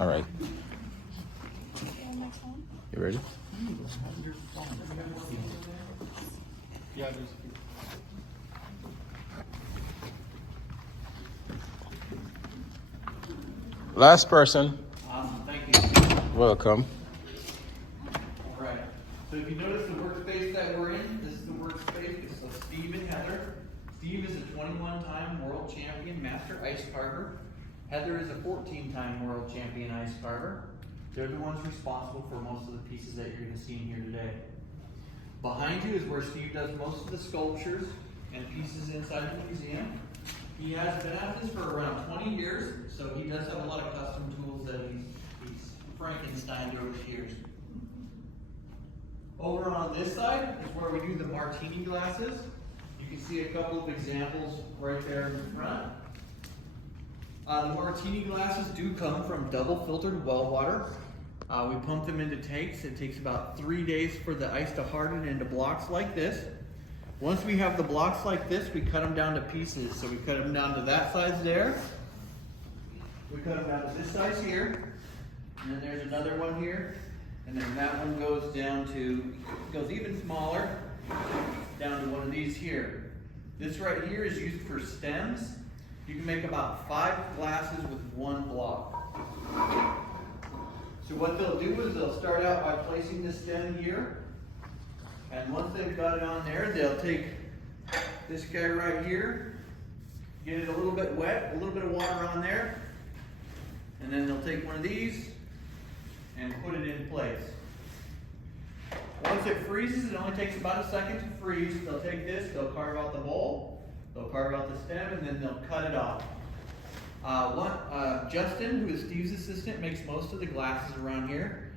All right. You ready? Yeah, there's Last person. awesome, thank you. Welcome. All right. So if you notice the workspace that we're in, this is the workspace. It's of Steve and Heather. Steve is a 21-time world champion master ice carver. Heather is a 14-time world champion ice carver. They're the ones responsible for most of the pieces that you're going to see in here today. Behind you is where Steve does most of the sculptures and pieces inside the museum. He has been at this for around 20 years, so he does have a lot of custom tools that he's Frankensteined over the years. Over on this side is where we do the Martini glasses. You can see a couple of examples right there in the front. The Martini glasses do come from double filtered well water. We pump them into tanks. It takes about 3 days for the ice to harden into blocks like this. Once we have the blocks like this, we cut them down to pieces. So we cut them down to that size there. We cut them down to this size here. And then there's another one here. And then that one goes down to, goes even smaller, down to one of these here. This right here is used for stems. You can make about 5 glasses with 1 block. So what they'll do is they'll start out by placing the stem here. And once they've got it on there, they'll take this guy right here, get it a little bit wet, a little bit of water on there, and then they'll take one of these and put it in place. Once it freezes, it only takes about a second to freeze. They'll take this, they'll carve out the bowl, they'll carve out the stem, and then they'll cut it off. Justin, who is Steve's assistant, makes most of the glasses around here.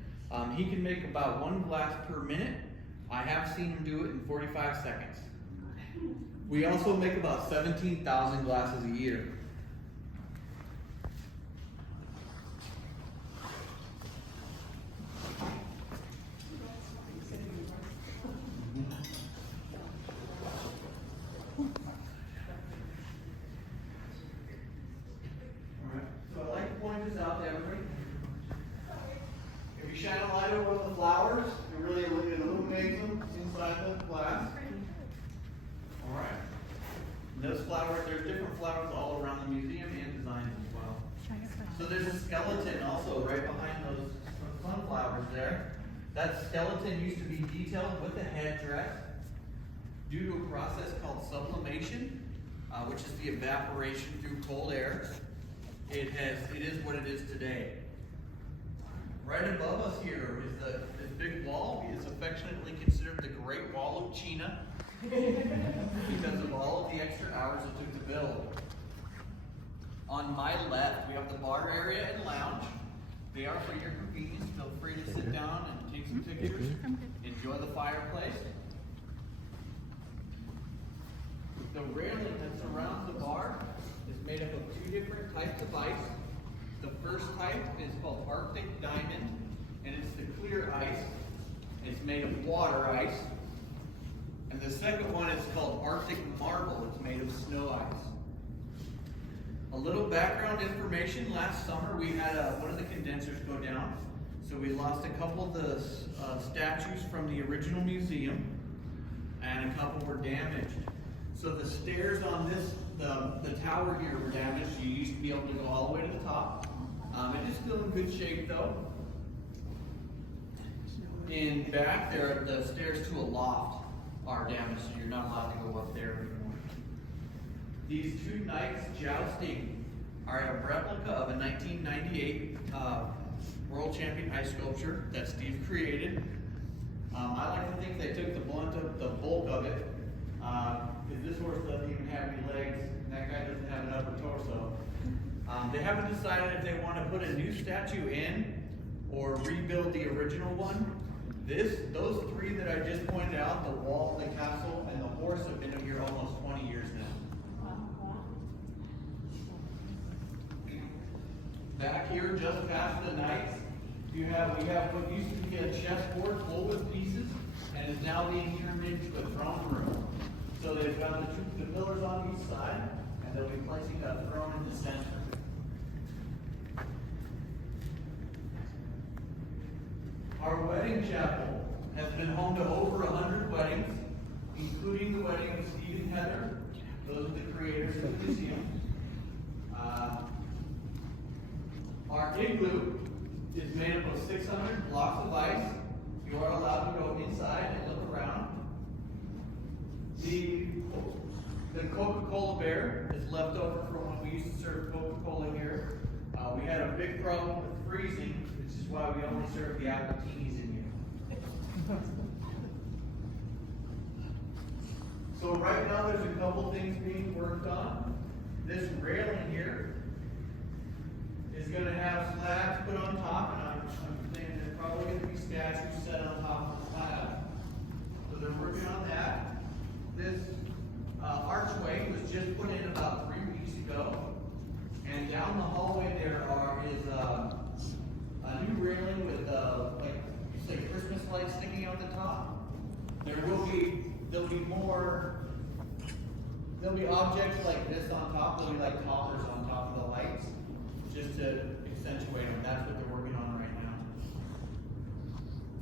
He can make about 1 glass per minute. I have seen him do it in 45 seconds. We also make about 17,000 glasses a year. Alright, so I like to point this out to everybody. If you shine a light over the flowers, it really illuminates them inside the glass. Alright. Those flowers, there's different flowers all around the museum and designs as well. So there's a skeleton also right behind those sunflowers there. That skeleton used to be detailed with a headdress due to a process called sublimation, which is the evaporation through cold air. It is what it is today. Right above us here is this big wall. It is affectionately considered the Great Wall of Chena because of all of the extra hours it took to build. On my left, we have the bar area and lounge. They are for your convenience. Feel free to sit down and take some pictures. Enjoy the fireplace. The railing that surrounds the bar is made up of 2 different types of ice. The first type is called Arctic Diamond, and it's the clear ice. It's made of water ice. And the second one is called Arctic Marble. It's made of snow ice. A little background information. Last summer we had one of the condensers go down. So we lost a couple of the statues from the original museum, and a couple were damaged. So the stairs on this, the tower here were damaged. You used to be able to go all the way to the top. It is still in good shape though. In back there, the stairs to a loft are damaged, so you're not allowed to go up there anymore. These 2 knights jousting are a replica of a 1998 world champion ice sculpture that Steve created. I like to think they took the bulk of it, because this horse doesn't even have any legs, and that guy doesn't have an upper torso. They haven't decided if they want to put a new statue in or rebuild the original one. Those 3 that I just pointed out, the wall, the castle, and the horse, have been here almost 20 years now. Back here, just past the knights, we have what used to be a chessboard full with pieces, and is now being turned into a throne room. So they've got the pillars on each side, and they'll be placing a throne in the center. Our wedding chapel has been home to over 100 weddings, including the wedding of Steve and Heather. Those are the creators of the museum. Our igloo is made up of 600 blocks of ice. You are allowed to go inside and look around. The Coca-Cola bear is left over from when we used to serve Coca-Cola here. We had a big problem with freezing, which is why we only serve the Appletinis in here. So right now there's a couple things being worked on. This railing here is going to have slabs put on top, and I'm thinking there's probably going to be statues set on top of the slab. So they're working on that. This archway was just put in about 3 weeks ago, and down the hallway there is a new railing with like Christmas lights sticking out the top. There'll be objects like this on top. There'll be like toppers on top of the lights, just to accentuate them. That's what they're working on right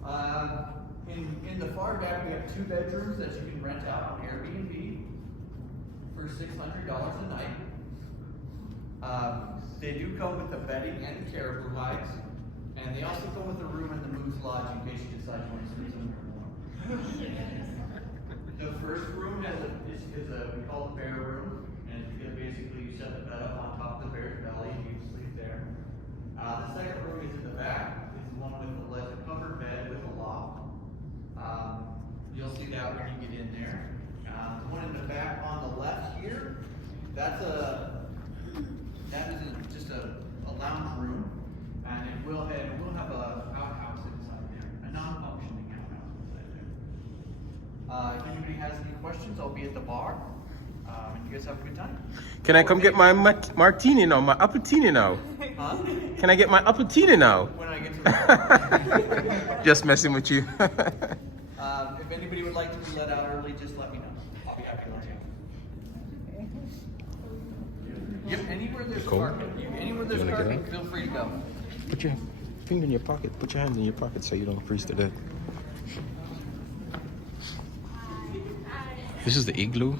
now. In the far back, we have 2 bedrooms that you can rent out on Airbnb for $600 a night. They do come with the bedding and the caribou hides, and they also come with a room in the Moose Lodge in case you decide you want to sleep somewhere more. The first room is we call the bear room, and basically you set the bed up on top of the bear's belly and you can sleep there. The second room is in the back. It's the one with a covered bed with a loft. You'll see that when you get in there. The one in the back on the left here, that is just a lounge room, and it will have a outhouse inside there, a non-functioning outhouse inside there. If anybody has any questions, I'll be at the bar, and you guys have a good time. Can I come get my Martini now, my Appletini now? Huh? Can I get my Appletini now? When I get to the bar. Just messing with you. If anybody would like to be let out early, just let me know. I'll be happy to let you. Yep, anywhere there's parking, anywhere there's wanna get parking, out? feel free to go. Put your finger in your pocket. Put your hands in your pocket so you don't freeze to death. This is the igloo.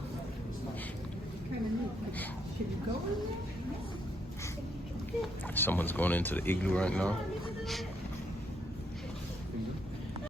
Someone's going into the igloo right now.